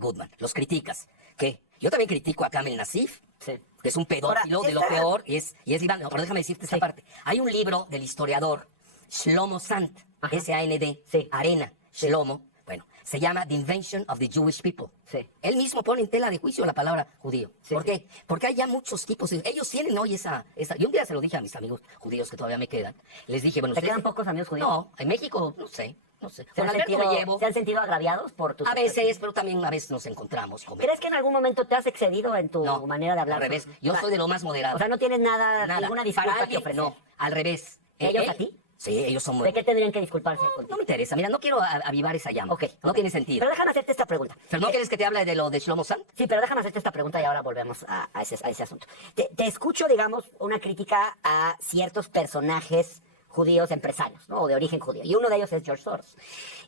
Goodman, los criticas. ¿Qué? Yo también critico a Kamel Nassif, Sí. que es un pedófilo Ahora, de lo esta- peor, y es Iván. No, pero déjame decirte esta Sí. parte. Hay un libro del historiador Shlomo Sant, Ajá. S-A-N-D, Sí. Arena, Shlomo, bueno, se llama The Invention of the Jewish People. Sí. Él mismo pone en tela de juicio la palabra judío. Sí, ¿Por sí. qué? Porque hay ya muchos tipos. Ellos tienen hoy esa... Yo un día se lo dije a mis amigos judíos que todavía me quedan. Les dije, bueno, ¿Te ustedes- quedan pocos amigos judíos? No, en México, no sé. ¿Se Con han, Alberto me sentido, llevo. ¿Se han sentido agraviados por tus... A veces, pero también a veces nos encontramos. ¿Crees que en algún momento te has excedido en tu No, manera de hablar? al revés. Yo O sea, soy de lo más moderado. O sea, no tienes nada, Nada. ninguna disculpa Para que alguien, ofrecer. no, al revés. ¿Ellos a ti? Sí, ellos son muy... ¿De qué tendrían que disculparse No contigo? me interesa. Mira, no quiero avivar esa llama. Ok, No ok. tiene sentido. Pero déjame hacerte esta pregunta. ¿Pero no quieres que te hable de lo de Shlomo Sant? Sí, pero déjame hacerte esta pregunta y ahora volvemos a ese asunto. Te escucho, digamos, una crítica a ciertos personajes judíos empresarios, ¿no? O de origen judío. Y uno de ellos es George Soros.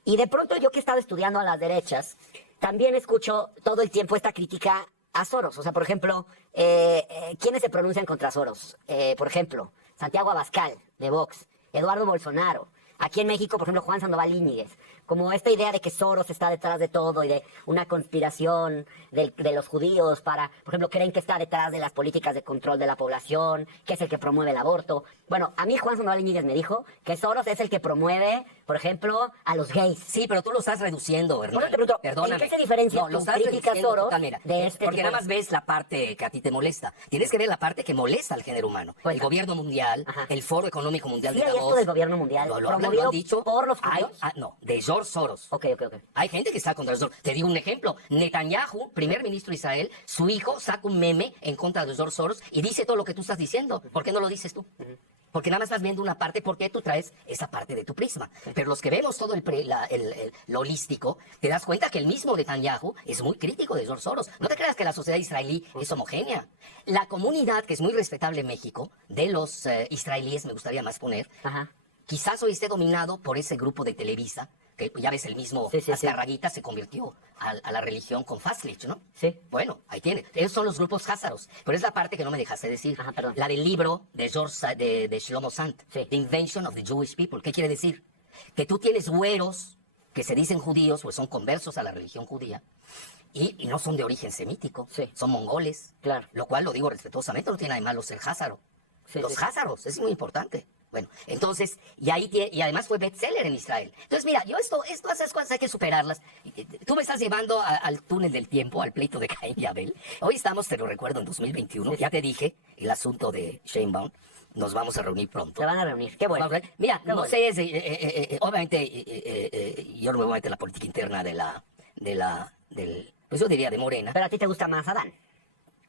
Y de pronto yo que he estado estudiando a las derechas, también escucho todo el tiempo esta crítica a Soros. O sea, por ejemplo, ¿quiénes se pronuncian contra Soros? Por ejemplo, Santiago Abascal, de Vox, Eduardo Bolsonaro. Aquí en México, por ejemplo, Juan Sandoval Íñiguez. Como esta idea de que Soros está detrás de todo y de una conspiración de los judíos para, por ejemplo, creen que está detrás de las políticas de control de la población, que es el que promueve el aborto. Bueno, a mí Juan Sandoval Íñiguez me dijo que Soros es el que promueve, por ejemplo, a los gays. Sí, pero tú lo estás reduciendo, Hernán. Por eso te pregunto, Perdóname. ¿en qué se diferencia No, lo tu estás crítica a reduciendo Soros total, mira, de este porque tipo nada de- más ves la parte que a ti te molesta. Tienes que ver la parte que molesta al género humano. Cuenta. El gobierno mundial, Ajá. el Foro Económico Mundial Sí de hay esto Davos. del gobierno mundial, Lo han promovido dicho. por los judíos. No, de George Soros. Ok. Hay gente que está contra George Soros. Te digo un ejemplo. Netanyahu, primer ministro de Israel, su hijo saca un meme en contra de George Soros y dice todo lo que tú estás diciendo. ¿Por qué no lo dices tú? Porque nada más estás viendo una parte, porque tú traes esa parte de tu prisma. Pero los que vemos todo lo holístico, te das cuenta que el mismo Netanyahu es muy crítico de George Soros. No te creas que la sociedad israelí es homogénea. La comunidad, que es muy respetable en México, de los israelíes, me gustaría más poner, Ajá. quizás hoy esté dominado por ese grupo de Televisa, que ya ves, el mismo Sí, sí, sí. Azcarraguita se convirtió a la religión con Faslich, ¿no? Sí. Bueno, ahí tiene. Esos son los grupos házaros. Pero es la parte que no me dejaste decir. Ajá, perdón. La del libro de de Shlomo Sant. Sí. The Invention of the Jewish People. ¿Qué quiere decir? Que tú tienes güeros que se dicen judíos, pues son conversos a la religión judía, y no son de origen semítico. Sí. Son mongoles. Claro. Lo cual, lo digo respetuosamente, no tiene nada de malo ser házaro. Sí, Los sí. házaros, es muy importante. Bueno, entonces, y además fue bestseller en Israel. Entonces, mira, esas cosas hay que superarlas. Tú me estás llevando al túnel del tiempo, al pleito de Caín y Abel. Hoy estamos, te lo recuerdo, en 2021. Sí, sí. Ya te dije el asunto de Sheinbaum. Nos vamos a reunir pronto. Se van a reunir. Qué bueno. Mira, Qué no bueno. sé, obviamente, yo no me voy a meter en la política interna pues yo diría de Morena. Pero a ti te gusta más Adán.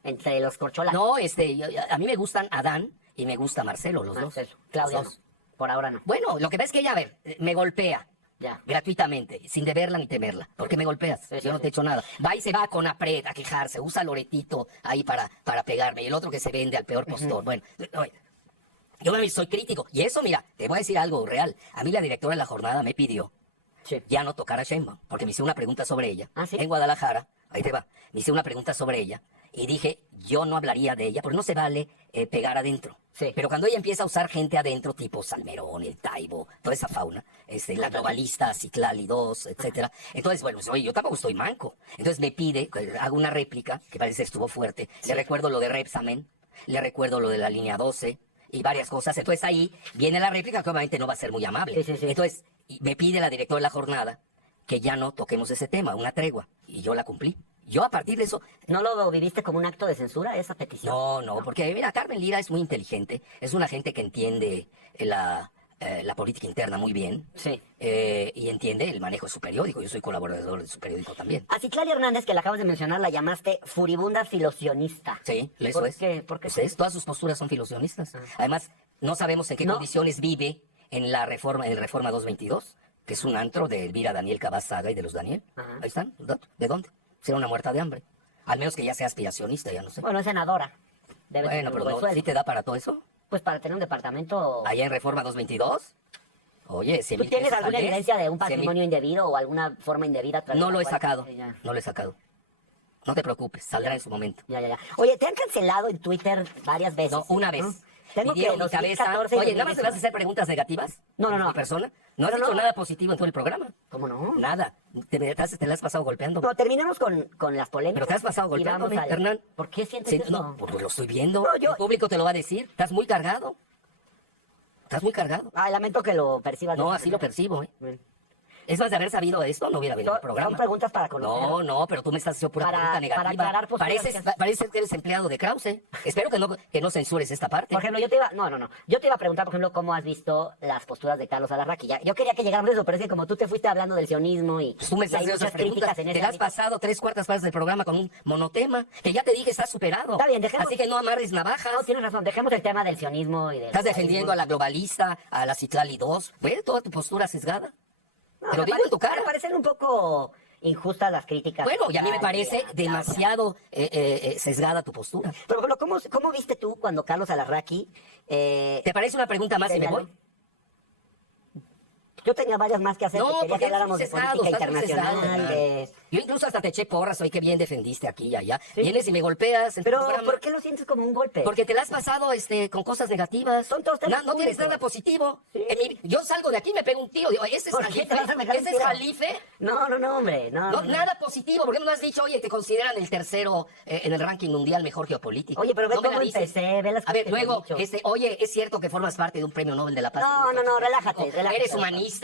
Entre los corcholatas. No, a mí me gustan Adán y me gusta Marcelo, los dos. Claudia Los no. dos. Por ahora no. Bueno, lo que pasa es que ella, a ver, me golpea. Ya. gratuitamente, sin deberla ni temerla. ¿Por qué me golpeas? Sí, Yo no te he hecho nada. Va y se va con Apret a quejarse, usa Loretito ahí para pegarme, y el otro que se vende al peor postor. Bueno, oye, yo soy crítico. Y eso, mira, te voy a decir algo real. A mí la directora de la jornada me pidió Sí. ya no tocar a Sheinbaum, porque me hizo una pregunta sobre ella. ¿Ah, sí? En Guadalajara, ahí te va, me hice una pregunta sobre ella y dije, yo no hablaría de ella, porque no se vale pegar adentro. Sí. Pero cuando ella empieza a usar gente adentro, tipo Salmerón, el Taibo, toda esa fauna, la globalista, Citlali 2, etcétera. Entonces, bueno, pues, oye, yo tampoco estoy manco. Entonces me pide, hago una réplica, que parece que estuvo fuerte. Le recuerdo lo de Repsamen, le recuerdo lo de la línea 12 y varias cosas. Entonces ahí viene la réplica, que obviamente no va a ser muy amable. Sí, sí, sí. Entonces, y me pide la directora de la jornada que ya no toquemos ese tema, una tregua. Y yo la cumplí. Yo a partir de eso... ¿No lo viviste como un acto de censura, esa petición? No, porque mira, Carmen Lira es muy inteligente, es una gente que entiende la política interna muy bien. Sí. Y entiende el manejo de su periódico. Yo soy colaborador de su periódico también. A Citlali Hernández, que la acabas de mencionar, la llamaste furibunda filosionista. Sí, eso ¿Por es. qué? ¿Por qué? Pues es, todas sus posturas son filosionistas. Además, no sabemos en qué No. condiciones vive en el Reforma 222, que es un antro de Elvira Daniel Cabazaga y de los Daniel. Ajá. Ahí están los datos. ¿De dónde? Será una muerta de hambre. Al menos que ya sea aspiracionista, ya no sé. Bueno, es senadora. Debe tener Bueno, un pero buen no, sueldo. ¿sí te da para todo eso? Pues para tener un departamento... Allá en Reforma 222. Oye, ¿Tú tienes alguna evidencia de un 100,000. patrimonio indebido o alguna forma indebida? a través No de lo la he cual- sacado. Ya. No lo he sacado. No te preocupes, saldrá en su momento. Ya. Oye, te han cancelado en Twitter varias veces. No, una vez. Tengo que Pidieron mi cabeza. 2014 y Oye, ¿nada más me vas a 2019. hacer preguntas negativas? No. ¿A mi persona? No has Pero dicho no. nada positivo en todo el programa. ¿Cómo no? Nada. Te la has pasado golpeando. No, terminemos con las polémicas. Pero te has pasado y golpeándome, vamos Hernán. ¿Por qué sientes Sí, eso? no, pues lo estoy viendo. No, yo- El público te lo va a decir. Estás muy cargado. Estás muy cargado. Ay, lamento que lo percibas. de No, esa así lo manera. percibo, ¿eh? Bueno. Es más, de haber sabido esto, no hubiera venido al Son programa. preguntas para conocer. No, pero tú me estás haciendo pura Para- pregunta negativa. para aclarar posturas Parece que eres empleado de Krause. Espero que no censures esta parte. Por ejemplo, yo te iba... No. Yo te iba a preguntar, por ejemplo, cómo has visto las posturas de Carlos Alarraqui. Yo quería que llegáramos a eso, pero es que como tú te fuiste hablando del sionismo y, Pues tú me y estás hay haciendo muchas esas preguntas. críticas en Te ese la has ámbito. pasado 3/4 partes del programa con un monotema, que ya te dije, está superado. Está bien, dejemos- Así que no amarres navajas. No, tienes razón. Dejemos el tema del sionismo y del... Estás defendiendo a la globalista, a la Citlali 2. Ve toda tu postura sesgada. No, Te lo me digo pare- en tu cara. Me parecen un poco injustas las críticas. Bueno, y a mí me Ay, parece ya. demasiado sesgada tu postura. Pero, por ejemplo, ¿cómo viste tú cuando Carlos Alarraqui... ¿Te parece una pregunta más y me señaló- voy? Yo tenía varias más que hacer. No, Quería porque que eres muy habláramos de sesgado, política estás muy sesgado, internacional, Hernán. de... Yo incluso hasta te eché porras hoy que bien defendiste aquí y allá. Vienes y me golpeas en tu Pero, programa. ¿por qué lo sientes como un golpe? Porque te la has pasado con cosas negativas. Son todos temas No tienes públicos. nada positivo. Sí. Yo salgo de aquí y me pego un tío. Digo, ¿ese es ¿Por qué te vas a Jalife? pegar un ¿Ese es tiro? Jalife? No, hombre, no. No, nada positivo. ¿Por qué no me has dicho, oye, te consideran el tercero en el ranking mundial mejor geopolítico? Oye, pero ve No me cómo la dices. empecé, ve las A cosas ver, que te he luego, dicho. oye, es cierto que formas parte de un premio Nobel de la Paz. No, relájate. Eres humanista.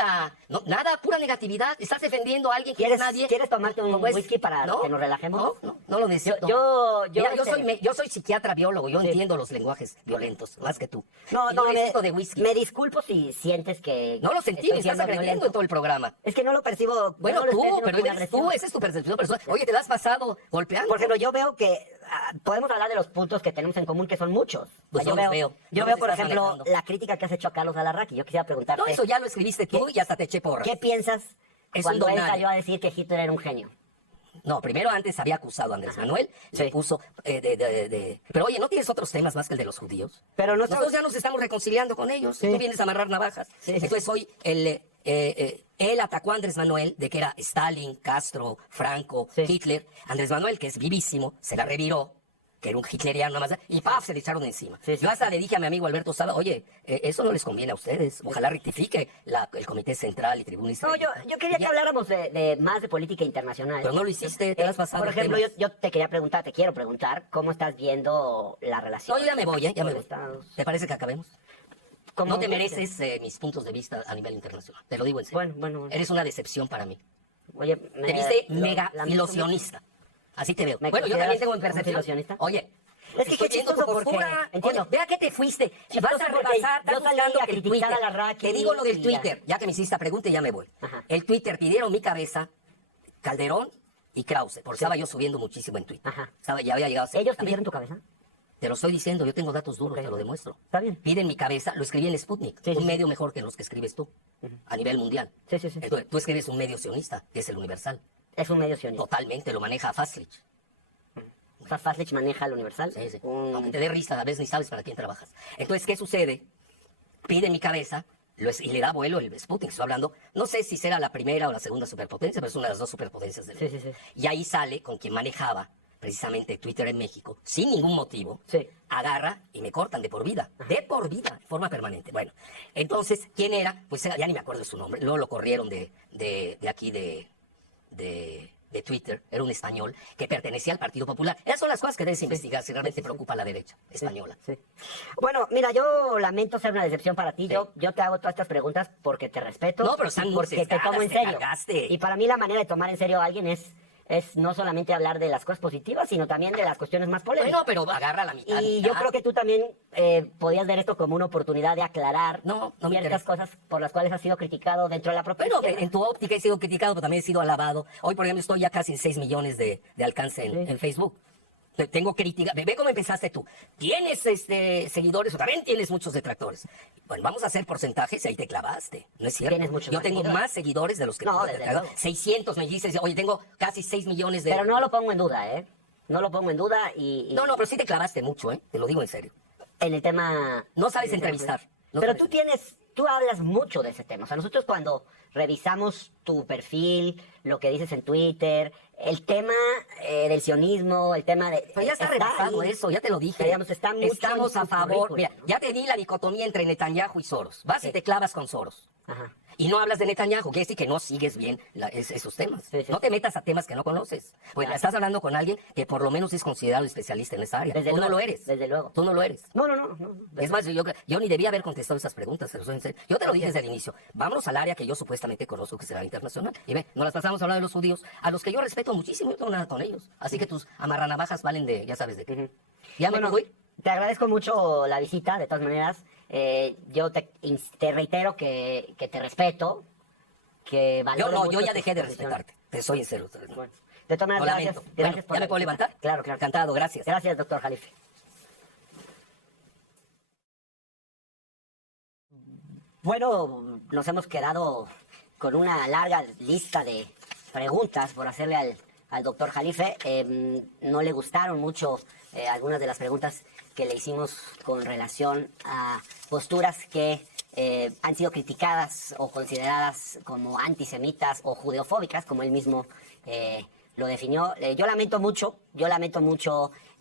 No, nada, pura negatividad. Estás defendiendo a alguien que no es nadie. ¿Quieres tomarte un Como es- whisky para ¿No? que nos relajemos? No lo necesito. Yo Mira, este- yo soy psiquiatra biólogo, yo Sí. entiendo los lenguajes violentos, más que tú. No, Y no, necesito de whisky. me disculpo si sientes que... No lo sentí, me estoy estás siendo agrediendo violento. en todo el programa. Es que no lo percibo... Bueno, no lo estoy tú, haciendo pero con eres tú, agresión. esa es tu percepción personal. Oye, te la has pasado golpeando. Por ejemplo, yo veo que podemos hablar de los puntos que tenemos en común, que son muchos. Pues yo no los veo. yo No veo, los por estás ejemplo, manejando. la crítica que has hecho a Carlos Alarraqui. Yo quisiera preguntarte... No, eso ya lo escribiste tú y hasta te eché porras. ¿Qué piensas Es cuando un él don nadie. salió a decir que Hitler era un genio? No, primero antes había acusado a Andrés Manuel, Sí. le puso Pero oye, ¿no tienes otros temas más que el de los judíos? Pero Nosotros ya nos estamos reconciliando con ellos. Sí. Tú vienes a amarrar navajas. Sí. Entonces hoy él atacó a Andrés Manuel de que era Stalin, Castro, Franco, Sí. Hitler. Andrés Manuel, que es vivísimo, se la reviró, que era un hitleriano nada más, y ¡paf! Se le echaron encima. Sí, sí. Yo hasta le dije a mi amigo Alberto Sala, oye, eso no les conviene a ustedes. Ojalá rectifique el Comité Central y Tribuna No, Israelita. yo quería que habláramos de más de política internacional. Pero no lo hiciste, te lo has pasado Por ejemplo, temas. yo te quiero preguntar, ¿cómo estás viendo la relación? No, yo ya me voy, ya me con voy. Estados- ¿Te parece que acabemos? ¿Cómo No te viste? mereces mis puntos de vista a nivel internacional. Te lo digo en serio. Bueno. Eres una decepción para mí. Oye, Te viste mega lamento filosionista. Así te veo. ¿Me Bueno, yo consideras también tengo mi un percepción. filosionista? Oye. Es que estoy qué viendo tu chistoso porque- postura. entiendo. Oye, vea que te fuiste. Chistoso Vas a porque rebasar, estás yo salí buscando a que el criticar Twitter. a Alarraqui Te digo lo del y ya. Twitter. Ya que me hiciste esta pregunta, ya me voy. Ajá. El Twitter pidieron mi cabeza, Calderón y Krause. Porque estaba yo subiendo muchísimo en Twitter. Ajá. Ya había llegado a ser ¿Ellos también. pidieron tu cabeza? Te lo estoy diciendo, yo tengo datos duros, te lo demuestro. Está bien. Pide en mi cabeza, lo escribí en Sputnik, Sí, un sí, medio mejor que los que escribes tú, a nivel mundial. Sí, sí, sí. Entonces, tú escribes un medio sionista, que es el Universal. Es un medio sionista. Totalmente, lo maneja Fastlich. O sea, Fastlich maneja el Universal. Sí, sí. Aunque te dé risa, a veces ni sabes para quién trabajas. Entonces, ¿qué sucede? Pide en mi cabeza y le da vuelo el Sputnik. Estoy hablando, no sé si será la primera o la segunda superpotencia, pero es una de las dos superpotencias del mundo. Sí, sí, sí. Y ahí sale con quien manejaba precisamente Twitter en México, sin ningún motivo, Sí. agarra y me cortan de por vida, de forma permanente. Bueno, entonces, ¿quién era? Pues ya ni me acuerdo de su nombre, luego lo corrieron de aquí de Twitter, era un español que pertenecía al Partido Popular. Esas son las cosas que debes investigar si realmente te preocupa a la derecha española. Sí. Bueno, mira, yo lamento ser una decepción para ti. Sí. Yo te hago todas estas preguntas porque te respeto. No, pero están muy porque te tomo en sesgadas, te serio. cargaste. Y para mí la manera de tomar en serio a alguien es no solamente hablar de las cosas positivas, sino también de las cuestiones más polémicas. Bueno, pero agarra la mitad. Y yo creo que tú también podías ver esto como una oportunidad de aclarar No me ciertas interesa. cosas por las cuales has sido criticado dentro de la propia Bueno, izquierda. en tu óptica he sido criticado, pero también he sido alabado. Hoy, por ejemplo, estoy ya casi en 6 millones de alcance en Facebook. Tengo crítica. Ve cómo empezaste tú. Tienes seguidores o también tienes muchos detractores. Bueno, vamos a hacer porcentajes y ahí te clavaste. No es cierto. Tienes muchos Yo más tengo seguidores. más seguidores de los que No, tú, desde detractores. luego. 600 me dices, oye, tengo casi 6 millones de... Pero no lo pongo en duda, ¿eh? No lo pongo en duda y No, pero sí te clavaste mucho, ¿eh? Te lo digo en serio. en el tema... No sabes entrevistar. No Pero sabes. tú hablas mucho de ese tema. O sea, nosotros cuando revisamos tu perfil, lo que dices en Twitter, el tema del sionismo, el tema de... Pero ya está rebasado ahí. eso, ya te lo dije. Digamos, está mucho Estamos en a tu favor. currículum, Mira, ¿no? ya te di la dicotomía entre Netanyahu y Soros. Vas y te clavas con Soros. Ajá. Y no hablas de Netanyahu, quiere decir que no sigues bien esos temas. Sí, sí. No te metas a temas que no conoces. Pues Claro. estás hablando con alguien que por lo menos es considerado especialista en esa área. Desde Tú no luego, lo eres. desde luego. Tú no lo eres. No. Es más, yo ni debía haber contestado esas preguntas, pero soy en serio. Yo te lo dije desde el inicio. Vámonos al área que yo supuestamente conozco, que será internacional. Y ve, nos las pasamos a hablar de los judíos, a los que yo respeto muchísimo, yo no tengo nada con ellos. Así que tus amarranavajas valen de, ya sabes de qué. ¿Ya me Bueno, puedo ir? te agradezco mucho la visita, de todas maneras. Yo te reitero que te respeto, que valoro Yo mucho ya tu dejé de posición. respetarte. Te soy en serio. Bueno, de todas Lo maneras, lamento. gracias Bueno, por ¿ya la me puedo visita. levantar? Claro, claro. Encantado, gracias. Gracias, doctor Jalife. Bueno, nos hemos quedado con una larga lista de preguntas por hacerle al doctor Jalife. No le gustaron mucho algunas de las preguntas que le hicimos con relación a posturas que han sido criticadas o consideradas como antisemitas o judeofóbicas, como él mismo lo definió. Yo lamento mucho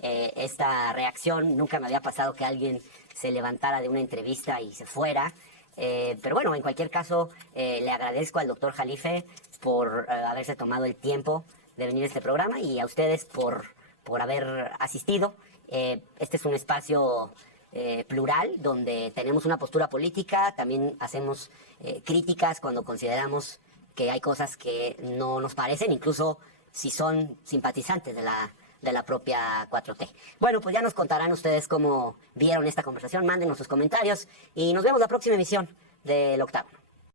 esta reacción. Nunca me había pasado que alguien se levantara de una entrevista y se fuera. Pero bueno, en cualquier caso, le agradezco al doctor Jalife por haberse tomado el tiempo de venir a este programa y a ustedes por haber asistido. Este es un espacio plural donde tenemos una postura política, también hacemos críticas cuando consideramos que hay cosas que no nos parecen, incluso si son simpatizantes de la propia 4T. Bueno, pues ya nos contarán ustedes cómo vieron esta conversación, mándenos sus comentarios y nos vemos la próxima emisión del Octágono.